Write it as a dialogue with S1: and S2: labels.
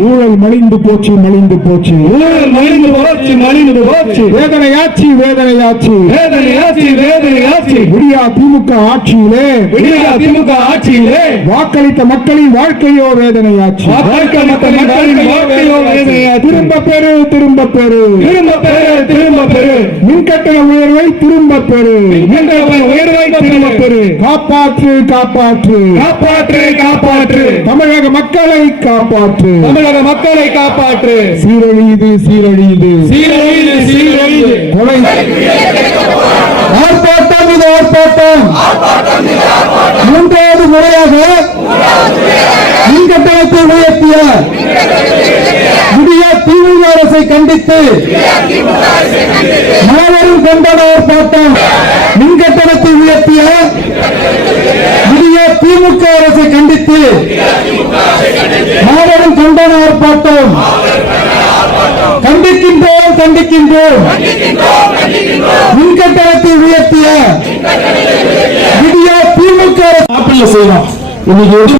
S1: ஊழல் மலிந்து போச்சு மலிந்து போச்சு.
S2: ஊழல் மலிந்து போச்சு மலிந்து போச்சு.
S1: வேதனையாச்சு வேதனையாச்சு.
S2: வேதனையாச்சு வேதனையாச்சு.
S1: விடியா திமுக ஆட்சியிலே.
S2: விடியா திமுக ஆட்சியிலே.
S1: வாக்களித்த மக்களின் வாழ்க்கையோ வேதனையாச்சு.
S2: வாக்களித்த மக்கள் மக்களின்
S1: திரும்ப பெறு திரும்ப பெறு
S2: திரும்ப பெரு திரும்ப பெரு.
S1: மின்கட்டண உயர்வை திரும்ப பெறு
S2: மின்கட்டண உயர்வை திரும்ப பெரு.
S1: காப்பாற்று காப்பாற்று.
S2: காப்பாற்று காப்பாற்று.
S1: தமிழக மக்களை காப்பாற்று.
S2: தமிழக மக்களை காப்பாற்று.
S1: சீரழியுது சீரழியுது.
S2: சீரழிது சீரழிது
S1: கொலை. ஆர்ப்பாட்டம் இது ஆர்ப்பாட்டம். மூன்றாவது முறையாக மின்கட்டணத்தை உயர்த்திய அரசை கண்டித்து மாபெரும் கண்டன போட்டம் மின்கட்டணத்தை உயர்த்திய விடிய திமுக அரசை கண்டித்து மாபெரும் கொண்டாட ஆர்ப்பாட்டம் கண்டிக்கின்றோம் கண்டிக்கின்றோம். மின்கட்டணத்தை உயர்த்திய புதிய திமுக அரசு. ஆப்பிள் செய்யணும். இன்னைக்கு